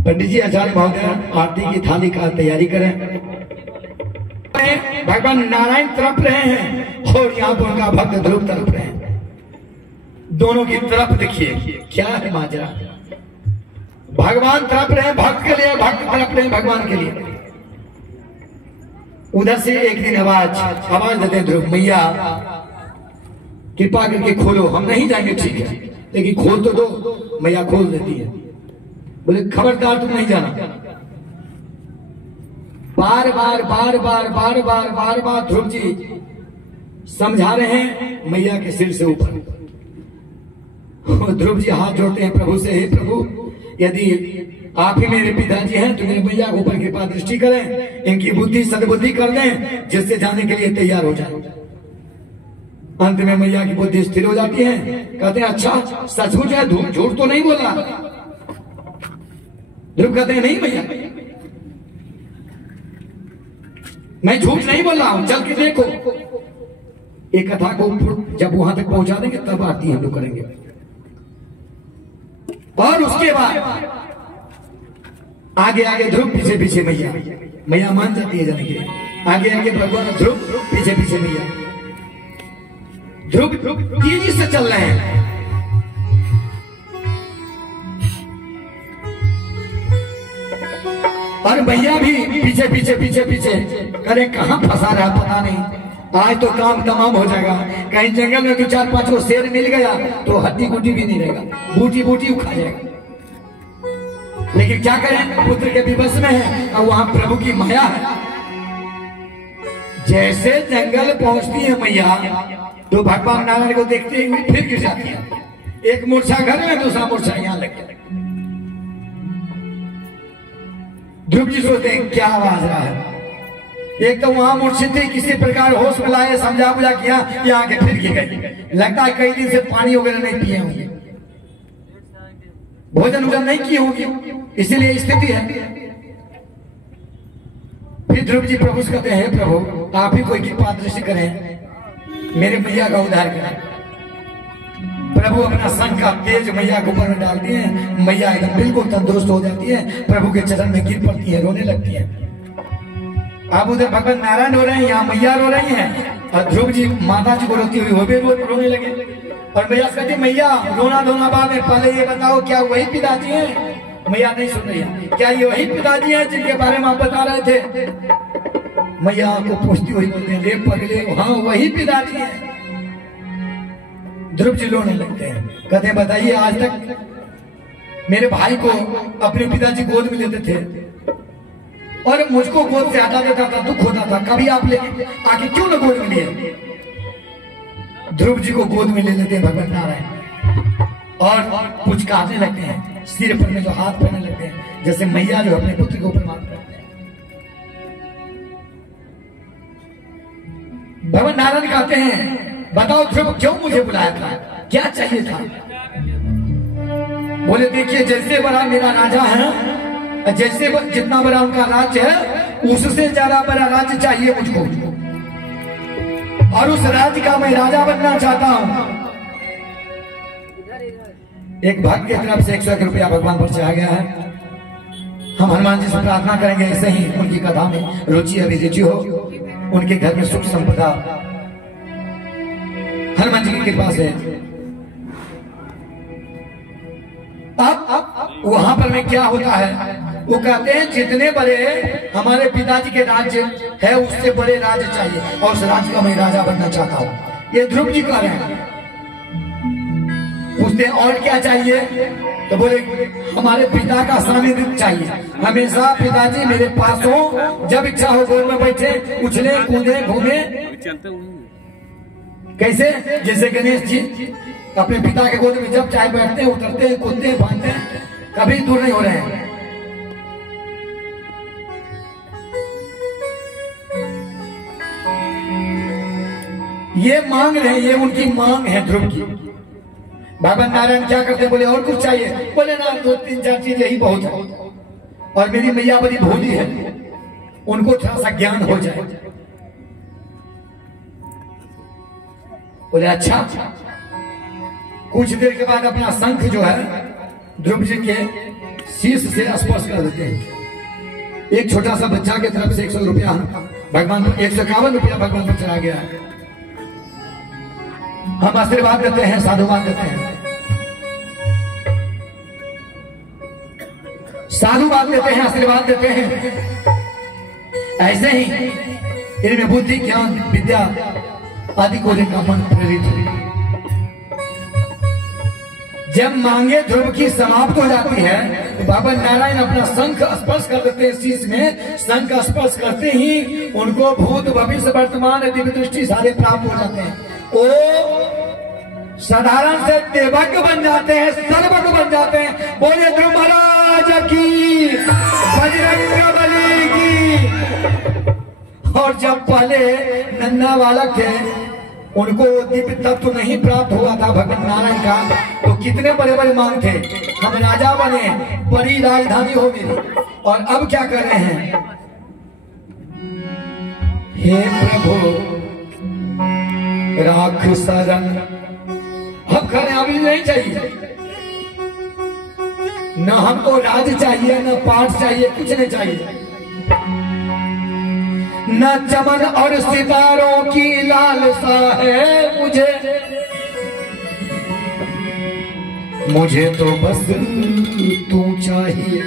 पंडित जी आचार्य महोदय आरती की थाली का तैयारी करें। भगवान नारायण तड़प रहे हैं और यहाँ पर उनका भक्त ध्रुव तड़प रहे हैं। दोनों की तरफ देखिए क्या है माजरा। भगवान तड़प रहे हैं भक्त के लिए, भक्त तड़प रहे हैं भगवान के लिए। उधर से एक दिन आवाज देते हैं ध्रुव, मैया कृपा करके खोलो, हम नहीं जाएंगे ठीक है लेकिन खोल तो दो। मैया खोल देती है। बोले खबरदार तुम नहीं जाना। बार बार ध्रुव जी समझा रहे हैं मैया के सिर से ऊपर। ध्रुव जी हाथ जोड़ते हैं प्रभु से, हे प्रभु यदि आप ही मेरे पिताजी हैं तो मेरे मैया के ऊपर कृपा दृष्टि करें, इनकी बुद्धि सद्बुद्धि कर दें जिससे जाने के लिए तैयार हो जाए। अंत में मैया की बुद्धि स्थिर हो जाती है। कहते हैं अच्छा सचमुच है, झूठ तो नहीं बोला। ध्रुव कहते हैं नहीं मैया मैं झूठ नहीं बोल रहा हूं, चल के देखो। एक कथा को जब वहां तक पहुंचा देंगे तब आरती हम लोग करेंगे। और उसके बाद आगे आगे ध्रुव, पीछे पीछे मैया। मैया मान जाती है जाने के लिए। आगे आगे भगवान ध्रुव, पीछे पीछे मैया। ध्रुव तेजी से चल रहे हैं। और भैया भी पीछे पीछे पीछे पीछे। करे कहां फंसा रहा पता नहीं। आज तो काम तमाम हो जाएगा। कहीं जंगल में 2-4-5 को शेर मिल गया तो हड्डी गुड्डी भी नहीं रहेगा, बूटी बूटी उखा जाएगा। लेकिन क्या करें, पुत्र के विवश में है और वहां प्रभु की माया है। जैसे जंगल पहुंचती है मैया तो भगवान नारायण को देखते ही फिर गिर जाती है। एक मूर्छा घर में, दूसरा मूर्छा यहाँ लग गया। ध्रुव जी सोचते हैं क्या आवाज रहा है। एक तो वहां मूर्छित थी, किसी प्रकार होश में लाए, समझा बुझा किया, यहाँ के फिर गिर गई। लगता है कई दिन से पानी वगैरह नहीं पिए होंगे, भोजन वोजन नहीं किए होंगे, इसीलिए स्थिति है। फिर ध्रुव जी प्रभु से कहते हैं प्रभु आप ही कोई कृपा दृष्टि करें, मेरे मैया का उद्धार करें। प्रभु अपना संग का तेज मैया के ऊपर में डालती है। मैया एकदम बिल्कुल तंदुरुस्त हो जाती है, प्रभु के चरण में गिर पड़ती है, रोने लगती है। अब उधर भगवान नारायण रो रहे हैं, यहाँ मैया रो रही हैं। और ध्रुव जी माता जी को रोती हुई वो भी रोने लगे। और मैया कहती मैया रोना धोना बाद में, पहले ये बताओ क्या वही पिताजी हैं? मैया नहीं सुन रही है। क्या ये वही पिताजी हैं जिनके बारे में आप बता रहे थे? मैया को पूछती हुई बोलते हैं ले पगले, हाँ वही पिताजी हैं। ध्रुव जी रोने लगते हैं। कहते हैं बताइए आज तक मेरे भाई को अपने पिताजी गोद में लेते थे और मुझको गोद से हटा देता था, दुख होता था, कभी आप लेके आके क्यों न गोद में लिए? ध्रुव जी को गोद में ले लेते हैं भगवान नारायण और पुचकारने लगते हैं, सिर पर में जो हाथ पहनने लगते हैं, जैसे मैया जो अपने पुत्र के ऊपर मार करते हैं। भगवान नारायण कहते हैं बताओ ध्रुव क्यों मुझे बुलाया था, क्या चाहिए था? बोले देखिए जैसे बड़ा मेरा राजा है, जैसे जितना बड़ा उनका राज्य है उससे ज्यादा बड़ा राज्य चाहिए मुझको, और उस राज्य का मैं राजा बनना चाहता हूं। एक भक्त की तरफ से 101 रुपया भगवान पर चढ़ा गया है। हम हनुमान जी से प्रार्थना करेंगे ऐसे ही उनकी कथा में रुचि अभिरुचि हो, उनके घर में सुख संपदा हनुमान जी की कृपा से। अब वहां पर में क्या होता है, वो कहते हैं जितने बड़े हमारे पिताजी के राज्य है उससे बड़े राज्य चाहिए और उस राज्य का मैं राजा बनना चाहता हूं। ये ध्रुव जी कह रहे हैं। पूछते हैं और क्या चाहिए, तो बोले हमारे पिता का सानिध्य चाहिए, हमेशा पिताजी मेरे पास हो, जब इच्छा हो गोद में बैठे, उछले कूदे घूमे। कैसे? जैसे गणेश जी अपने पिता के गोद में जब चाहे बैठते हैं, उतरते हैं, कूदते हैं, भागते हैं, कभी दूर नहीं हो रहे हैं। ये मांग रहे हैं, ये उनकी मांग है ध्रुव की। भगवान नारायण क्या करते? बोले और कुछ चाहिए? बोले ना 2-3-4 चीज यही बहुत है, और मेरी मैया बड़ी भोली है, उनको थोड़ा सा ज्ञान हो जाए। बोले अच्छा। कुछ देर के बाद अपना शंख जो है ध्रुव जी के शीश से स्पर्श कर देते हैं। एक छोटा सा बच्चा की तरफ से 100 रुपया भगवान को 151 रुपया भगवान को चढ़ा गया है। हम आशीर्वाद देते हैं, साधुवाद देते हैं, साधुवाद देते हैं, आशीर्वाद देते हैं। ऐसे ही इनमें बुद्धि, ज्ञान, विद्या आदि को लेकर मन प्रेरित है। जब मांगे ध्रुव की समाप्त हो जाती है तो बाबा नारायण अपना शंख स्पर्श कर देते हैं शीश में। शंख स्पर्श करते ही उनको भूत, भविष्य, वर्तमान, दिव्य दृष्टि सारे प्राप्त हो जाते हैं। वो साधारण से देवज्ञ बन जाते हैं, सर्वज्ञ बन जाते हैं। बोले ध्रुव महाराज की, बजरंगबली की। और जब पहले नन्हा बालक थे, उनको दिव्य तत्व तो नहीं प्राप्त हुआ था भगवान नारायण का, तो कितने बड़े बड़े मांग थे, हम राजा बने, बड़ी राजधानी हो गई। और अब क्या कर रहे हैं? हे प्रभु राख शरण। हम कह रहे हैं अभी नहीं चाहिए, न हमको राज चाहिए, न पाठ चाहिए, कुछ नहीं चाहिए। न चमन और सितारों की लालसा है मुझे तो बस तू चाहिए।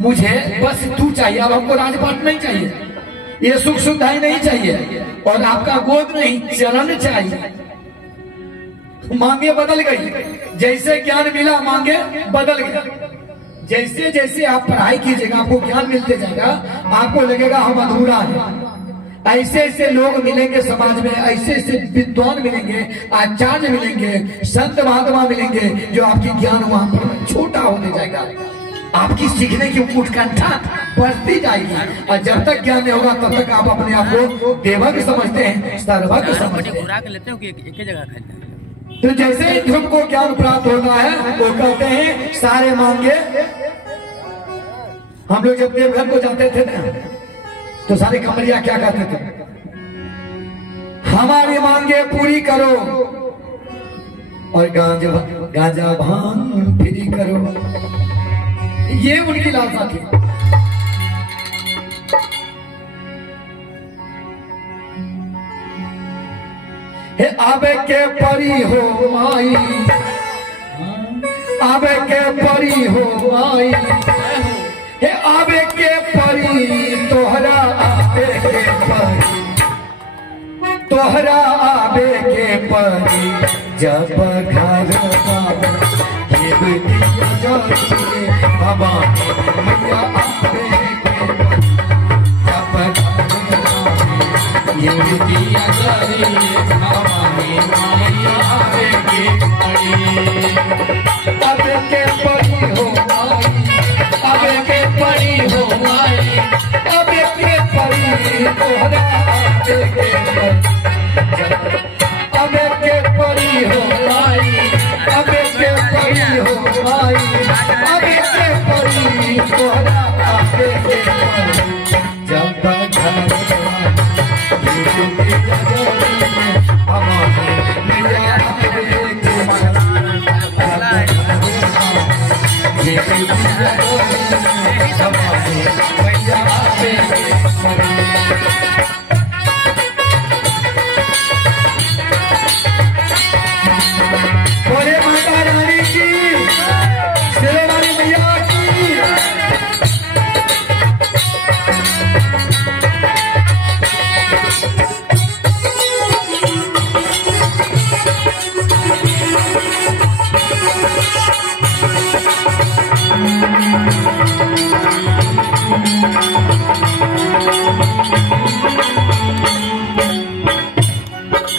मुझे बस तू चाहिए। अब हमको राजपाट नहीं चाहिए, ये सुख सुविधाएं नहीं चाहिए, और आपका गोद नहीं, चरण चाहिए। मांगे बदल गई, जैसे ज्ञान मिला मांगे बदल गई। जैसे जैसे आप पढ़ाई कीजिएगा आपको ज्ञान मिलते जाएगा, आपको लगेगा हम अधूरा है। ऐसे ऐसे लोग मिलेंगे समाज में, ऐसे ऐसे विद्वान मिलेंगे, आचार्य मिलेंगे, संत महात्मा मिलेंगे, जो आपकी ज्ञान वहां पर छोटा होने जाएगा। आपकी सीखने की उत्कंठा बढ़ती जाएगी, और जब तक ज्ञान नहीं होगा तब तक आप अपने आप को देवज्ञ समझते हैं, सर्वज्ञ समझते हैं। तो जैसे ध्रुव को ज्ञान प्राप्त होता है, वो कहते हैं सारे मांगे। हम लोग जब देवघर को जाते थे ना, तो सारे कमरिया क्या कहते थे? हमारी मांगे पूरी करो, और गांजा भांग फ्री करो। ये उनकी लालसा थी। हे आबे के परी हो आई, आबे के परी हो आई, हे आबे के परी, तोहरा आबे के परी, तोहरा आबे के परी। जब घर बाबा ये दिया जाए, बाबा मैया आबे के परी। जब ये दिया जाए, अब के परी हो आई, अब के परी हो आई, अब के परी तोहरा आबे के परी। अब के परी हो आई, अब के परी हो आई, अब के परी तोहरा आबे के परी। जब बोले माता रानी की, शेरे वाली मैया की।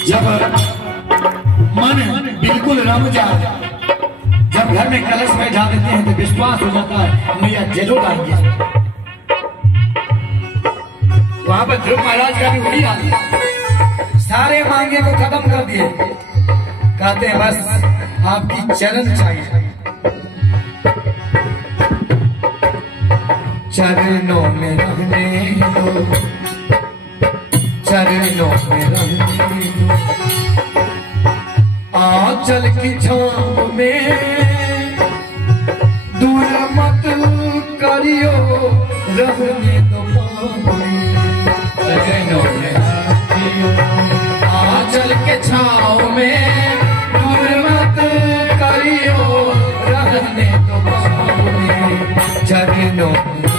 जब मन बिल्कुल रम जाए, जब घर में कलश बैठा देते हैं तो विश्वास हो जाता है मैया जरूर आएंगे। वहां पर ध्रुव महाराज का भी वही हाल है। सारे मांगे को खत्म कर दिए, कहते हैं बस आपकी चरण चाहिए। चरणों में रहने दो, चरणों में रहने दो। आंचल की छांव में दूर मत करियो, रहने दो पाँव में चरणों में रखियो। आंचल के छांव में दूर मत करियो, रहने दो पाँव में चरणों में।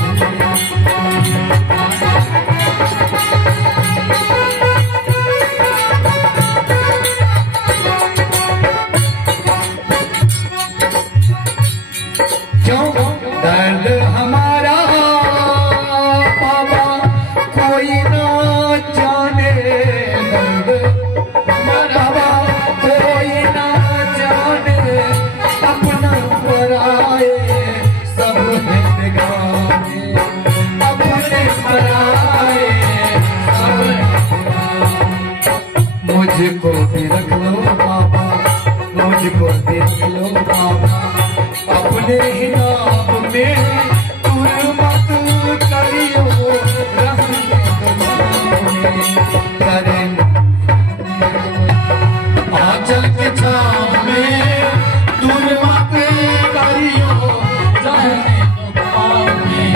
दर्द हमारा बाबा कोई ना जाने, दर्द हमारा कोई ना जाने, अपना पराए सब है बेगाने, अपने पराए सब है। मुझको भी रख लो बाबा, मुझको भी रख लो बाबा, अपने ही नाम में दूर मत करियो, रहने दो करें। आंचल के छांव में दूर मत करियो, रहने दो पाँव में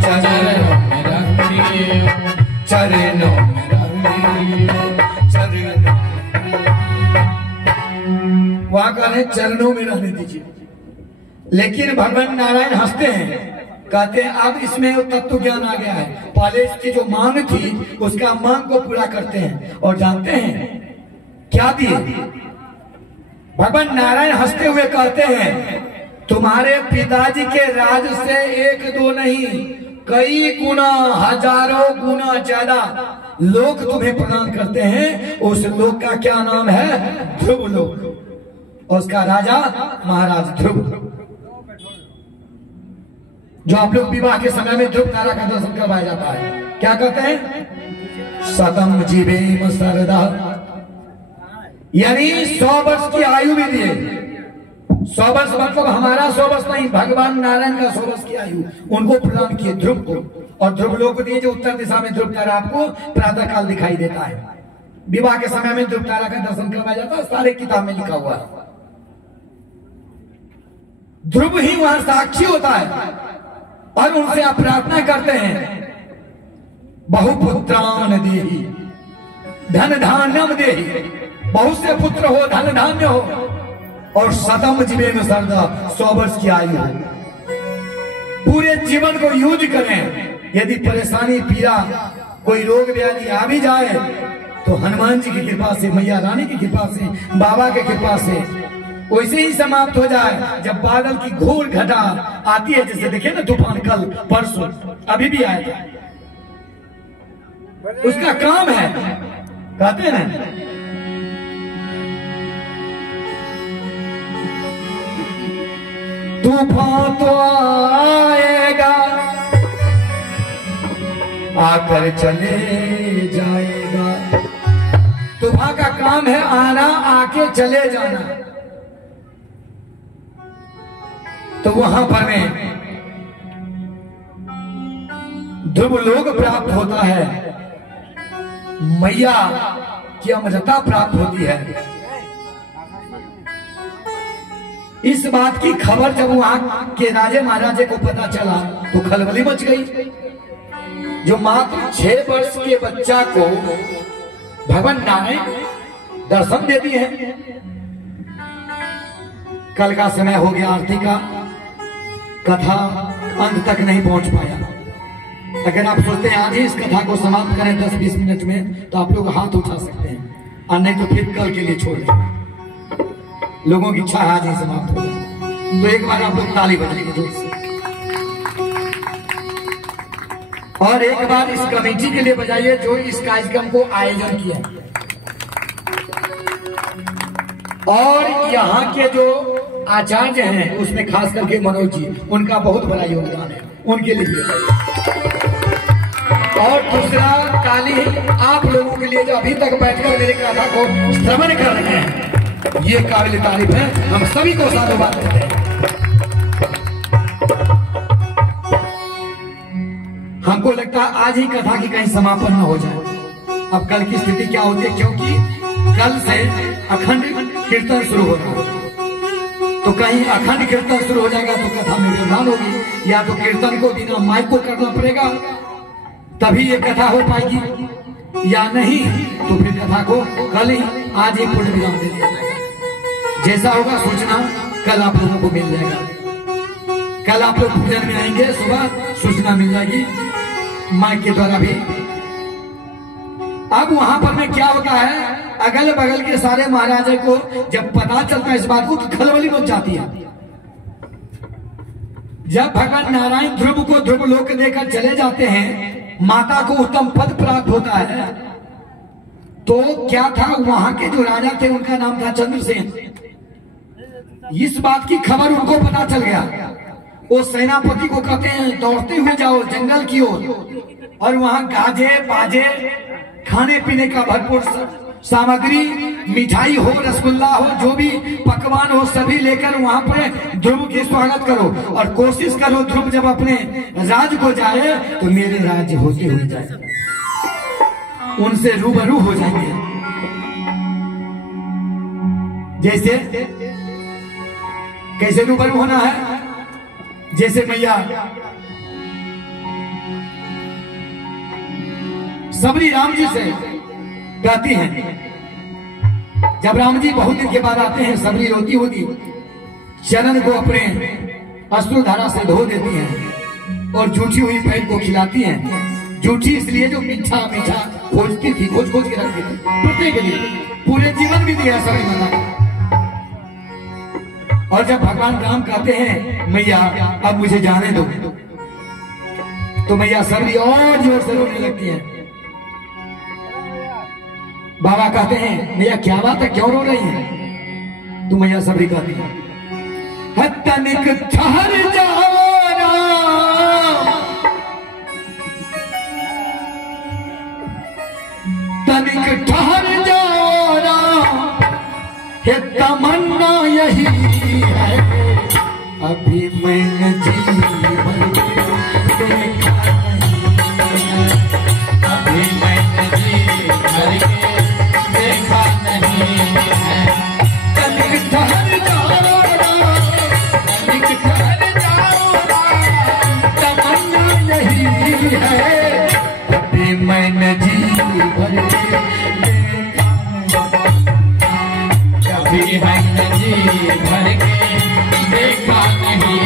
चरणों में रखियो, चरणों में रखियो, चरणों। वहां करें चरणों में रहने दीजिए। लेकिन भगवान नारायण हंसते हैं, कहते हैं अब इसमें तत्व ज्ञान आ गया है। पहले इसकी जो मांग थी उसका मांग को पूरा करते हैं। और जानते हैं क्या दिए? भगवान नारायण हंसते हुए कहते हैं तुम्हारे पिताजी के राज से एक दो नहीं, कई गुना हजारों गुना ज्यादा लोग तुम्हें प्रदान करते हैं। उस लोक का क्या नाम है? ध्रुव लोक। और उसका राजा महाराज ध्रुव, जो आप लोग विवाह के समय में ध्रुव तारा का दर्शन करवाया जाता है। क्या कहते हैं? शतम जीवेम सरदा, यानी 100 वर्ष की आयु भी दिए। 100 वर्ष मतलब हमारा 100 वर्ष नहीं, भगवान नारायण का 100 वर्ष की आयु उनको प्रदान किए ध्रुव को। और ध्रुव लोक को दिए जो उत्तर दिशा में ध्रुव तारा आपको प्रातः काल दिखाई देता है। विवाह के समय में ध्रुव तारा का दर्शन करवाया जाता है, सारे किताब में लिखा हुआ है। ध्रुव ही वहां साक्षी होता है और उनसे आप प्रार्थना करते हैं बहुपुत्रान देहि धन धान्यम देहि, बहुत से पुत्र हो, धन धान्य हो, और शतम जीवेन सरदा, 100 वर्ष की आयु हो। पूरे जीवन को यूज करें। यदि परेशानी पीड़ा कोई रोग व्याधि आ भी जाए तो हनुमान जी की कृपा से, मैया रानी की कृपा से, बाबा की कृपा से वैसे ही समाप्त हो जाए। जब बादल की घोर घटा आती है, जैसे देखिए ना तूफान कल परसों अभी भी आया था, उसका काम है, कहते हैं तूफान तो आएगा आकर चले जाएगा। तूफान का काम है आना, आके चले जाना। तो वहां पर में ध्रुव लोक प्राप्त होता है, मैया की अमरता प्राप्त होती है। इस बात की खबर जब वहां के राजे महाराजे को पता चला तो खलबली मच गई। जो मात्र 6 वर्ष के बच्चा को भगवान नारायण दर्शन देती है। कल का समय हो गया आरती का, कथा अंत तक नहीं पहुंच पाया। अगर आप सोचते हैं आज ही इस कथा को समाप्त करें 10-20 मिनट में, तो आप लोग हाथ उठा सकते हैं, और नहीं तो फिर कल के लिए छोड़ दें। लोगों की इच्छा आज ही समाप्त हो जाए। तो एक बार आप लोग ताली बजाइए जोर से, और एक बार इस कमेटी के लिए बजाइए जो इस कार्यक्रम को आयोजन किया। और यहाँ के जो आचार्य हैं उसमें खास करके मनोज जी, उनका बहुत बड़ा योगदान है, उनके लिए। और दूसरा ताली आप लोगों के लिए जो अभी तक बैठकर मेरे कथा को श्रवण कर रहे हैं, ये काबिल तारीफ है। हम सभी को साधुवाद देते हैं। हमको लगता है आज ही कथा की कहीं समापन न हो जाए। अब कल की स्थिति क्या होती है, क्योंकि कल से अखंड कीर्तन शुरू होगा। तो कहीं अखंड कीर्तन शुरू हो जाएगा तो कथा में व्यवधान होगी, या तो कीर्तन को बिना माइक को करना पड़ेगा तभी ये कथा हो पाएगी, या नहीं तो फिर कथा को कल ही आज ही पूर्ण विराम दे दिया जाएगा। जैसा होगा सूचना कल आप लोगों को मिल जाएगा। कल आप लोग पूजन में आएंगे, सुबह सूचना मिल जाएगी माइक के द्वारा भी। अब वहां पर में क्या होता है, अगल बगल के सारे महाराजा को जब पता चलता है इस बात को तो खलबली मच जाती है। जब भगवान नारायण ध्रुव को ध्रुव लोक देकर चले जाते हैं, माता को उत्तम पद प्राप्त होता है, तो क्या था, वहां के जो राजा थे उनका नाम था चंद्रसेन। इस बात की खबर उनको पता चल गया। वो सेनापति को कहते हैं दौड़ते हुए जाओ जंगल की ओर, और वहां गाजे बाजे खाने पीने का भरपूर सामग्री, मिठाई हो, रसगुल्ला हो, जो भी पकवान हो सभी लेकर वहां पर ध्रुव के स्वागत करो, और कोशिश करो ध्रुव जब अपने राज को जाए तो मेरे राज्य होते हुए जाए, उनसे रूबरू हो जाएंगे। जैसे कैसे रूबरू होना है, जैसे मैया सबरी राम जी से कहती हैं, जब राम जी बहुत दिन के बाद आते हैं, सबरी रोती होती चरण को अपने अश्रुधारा से धो देती हैं और जूठी हुई पैर को खिलाती हैं। जूठी इसलिए जो मीठा मीठा खोजती थी, खोज खोज के रखती थी प्रत्येक लिए, पूरे जीवन भी दिया सबरी माता। और जब भगवान राम कहते हैं मैया अब मुझे जाने दो, तो मैया सबरी और जोर से रोने लगती है। बाबा कहते हैं मैया क्या बात है, क्यों रो रही है? तो मैया सबरी कहती है तनिक ठहर जाओ तनिक ठहर जाओ, हे तमन्ना यही है, अभी मैंने जीवन देखा नहीं, अभी मैंने जीवन देखा नहीं है। तनिक ठहर जाओ, तनिक ठहर जाओ, तमन्ना यही है, अभी मैंने जीवन देखा नहीं, अभी मैंने जीवन देखा नहीं।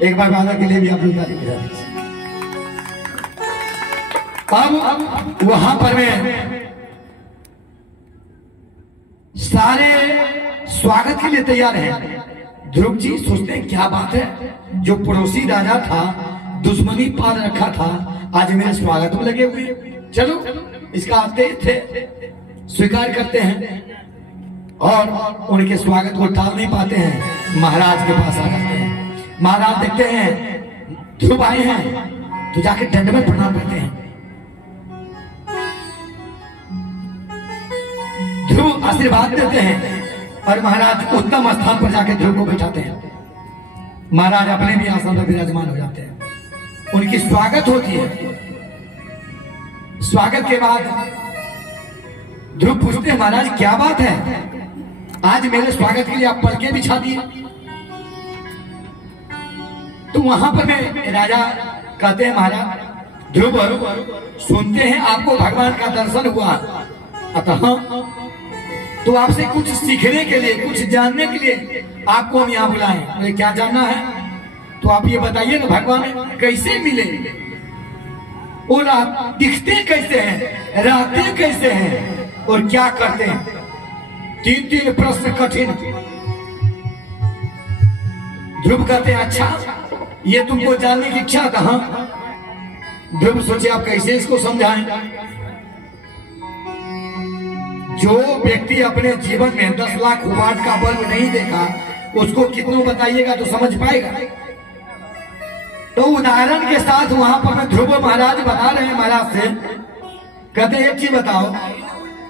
एक बार बाबा के लिए भी आप लोग ताली बजा दीजिए। अब वहां पर में सारे स्वागत के लिए तैयार हैं। ध्रुव जी सोचते हैं क्या बात है, जो पड़ोसी राजा था, दुश्मनी पाल रखा था, आज मेरे स्वागत में लगे हुए, चलो इसका आतिथ्य स्वीकार करते हैं। और उनके स्वागत को टाल नहीं पाते हैं, महाराज के पास आ जाते हैं। महाराज देखते हैं ध्रुव आए हैं तो जाके दंडवत प्रणाम करते हैं। ध्रुव आशीर्वाद देते हैं और महाराज उत्तम स्थान पर जाकर ध्रुव को बैठाते हैं। महाराज अपने भी आसन पर विराजमान हो जाते हैं, उनकी स्वागत होती है। स्वागत के बाद ध्रुव पूछते हैं महाराज क्या बात है, आज मेरे स्वागत के लिए आप पलके बिछा दिए। तो वहां पर में राजा कहते हैं महाराज ध्रुव सुनते हैं आपको भगवान का दर्शन हुआ, अतः तो आपसे कुछ सीखने के लिए, कुछ जानने के लिए आपको हम यहाँ बुलाएं। तो क्या जानना है तो आप ये बताइए ना, भगवान कैसे मिले, और आप दिखते कैसे हैं, रहते कैसे हैं और क्या करते हैं। 3 प्रश्न कठिन। ध्रुव कहते हैं अच्छा ये तुमको जानने की इच्छा था। ध्रुव सोचे आप कैसे इसको समझाएं। जो व्यक्ति अपने जीवन में 10 लाख वाट का बल्ब नहीं देखा, उसको कितनों बताइएगा तो समझ पाएगा। तो उदाहरण के साथ वहां पर में ध्रुव महाराज बता रहे हैं महाराज से, कहते एक चीज बताओ,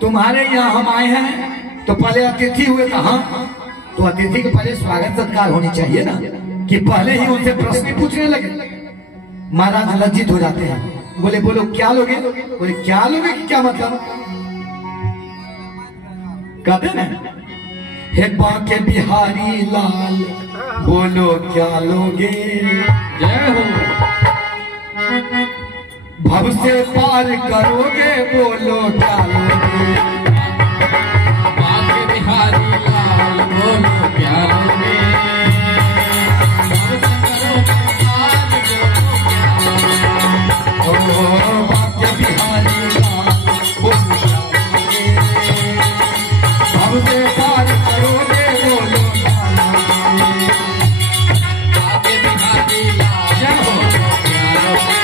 तुम्हारे यहाँ हम आए हैं तो पहले अतिथि हुए कहाँ, तो अतिथि के पहले स्वागत सत्कार होनी चाहिए ना, कि पहले ही उनसे प्रश्न पूछने लगे। महाराज लज्जित हो जाते हैं, बोले बोलो क्या लोगे, बोले क्या लोगे कि क्या मतलब। कहते ना हे बाके बिहारी लाल बोलो क्या लोगे, जय हो भव से पार करोगे बोलो क्या लोगे, बाके बिहारी लाल बोलो क्या लोगे, बाके बिहारी लाल बोलो से पार करोगे बोलो आगे बिहारी लाल बोलो क्या लोगे,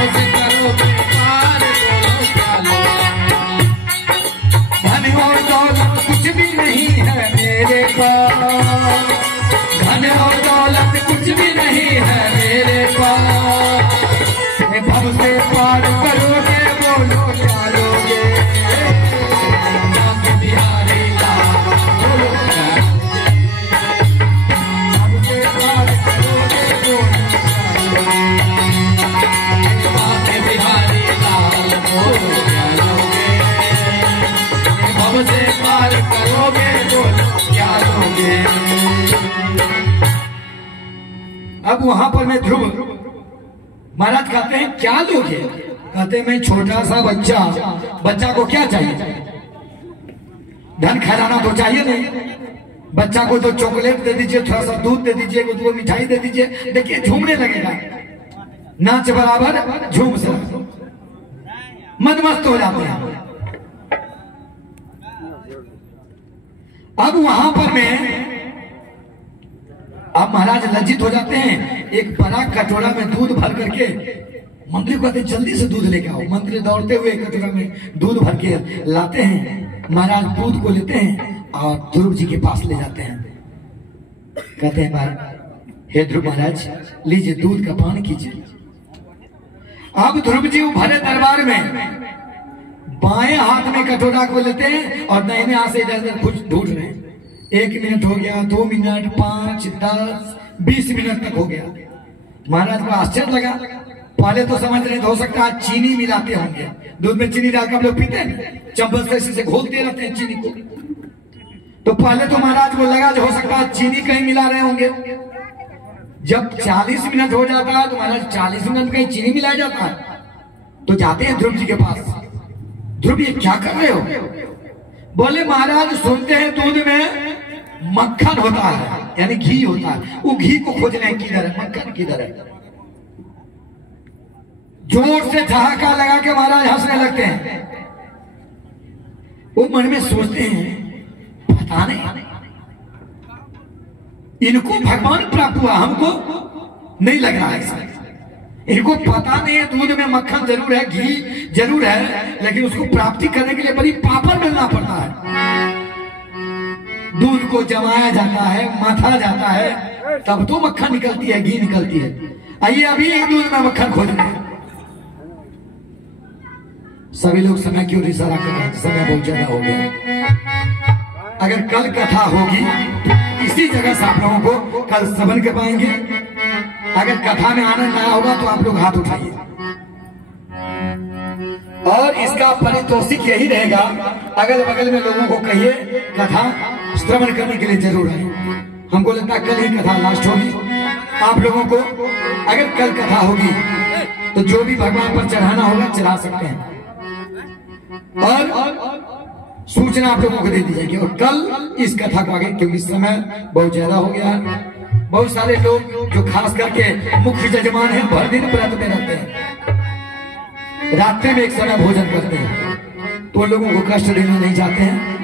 से करोगे पार बोलो क्या लोगे। धन और दौलत कुछ भी नहीं है मेरे पास, धन और दौलत कुछ भी नहीं है मेरे पास, भव से पार करोगे बोलो क्या लोगे, से पार करोगे बोलो क्या लोगे। अब वहां पर मैं ध्रुव महाराज कहते हैं क्या लोगे, कहते हैं मैं छोटा सा बच्चा को क्या चाहिए, धन खजाना तो चाहिए नहीं, बच्चा को तो चॉकलेट दे दीजिए, थोड़ा सा दूध दे दीजिए, उसको मिठाई दे दीजिए, देखिए झूमने लगेगा, नाच बराबर झूम से मदमस्त हो जाते हैं। अब वहां पर में अब महाराज लज्जित हो जाते हैं, एक बड़ा कटोरा में दूध भर करके मंत्री को कहते जल्दी से दूध लेके आओ। मंत्री दौड़ते हुए कटोरा में दूध भर के लाते हैं, महाराज दूध को लेते हैं और ध्रुव जी के पास ले जाते हैं। कहते हैं महाराज हे ध्रुव महाराज लीजिए दूध का पान कीजिए। अब ध्रुव जी भरे दरबार में बाएं हाथ में कटोरा को लेते हैं और दाहिने हाथ से इधर कुछ ढूंढ रहे हैं। 1 मिनट हो गया, 2 मिनट, 5, 10, 20 मिनट तक हो गया। महाराज को आश्चर्य लगा, पहले तो समझ रहे हो सकता है चीनी मिलाते होंगे, दूध में चीनी डालकर हम लोग पीते हैं, चम्मच से इसे घोलते रहते हैं चीनी को, तो पहले तो महाराज को लगा जो हो सकता है चीनी कहीं मिला रहे होंगे। जब 40 मिनट हो जाता है तो महाराज 40 मिनट कहीं चीनी मिलाया जाता है, तो जाते हैं ध्रुव जी के पास। ध्रुव ये क्या कर रहे हो, बोले महाराज सुनते हैं दूध में मक्खन होता है, यानी घी होता है, वो घी को खोज रहे हैं किधर है, मक्खन किधर है। जोर से ठहाका लगा के महाराज हंसने लगते हैं। वो मन में सोचते हैं पता नहीं इनको भगवान प्राप्त हुआ, हमको नहीं लग रहा है ऐसा। इनको पता नहीं है दूध में मक्खन जरूर है, घी जरूर है, लेकिन उसको प्राप्ति करने के लिए बड़ी पापड़ मिलना पड़ता है। दूध को जमाया जाता है, माथा जाता है, तब तो मक्खन निकलती है, घी निकलती है। आइए अभी दूध में मक्खन खोज रहे हैं। सभी लोग समय की ओर इशारा कर रहे हैं, समय बहुत ज्यादा हो गया। अगर कल कथा होगी तो इसी जगह से आप लोगों को कल श्रवण कर पाएंगे। अगर कथा में आनंद आया होगा तो आप लोग हाथ उठाइए, और इसका पारितोषिक यही रहेगा। अगल बगल में लोगों को कहिए कथा श्रवण करने के लिए जरूर आए। हमको लगता है कल ही कथा लास्ट होगी। आप लोगों को अगर कल कथा होगी तो जो भी भगवान पर चढ़ाना होगा चढ़ा सकते हैं, और सूचना आप लोगों को दे दी जाएगी। और कल इस कथा को आगे, क्योंकि समय बहुत ज्यादा हो गया है। बहुत सारे लोग जो खास करके मुख्य जजमान हैं भर दिन व्रत में रहते हैं, रात्रि में एक समय भोजन करते हैं, तो लोगों को कष्ट देना नहीं चाहते हैं।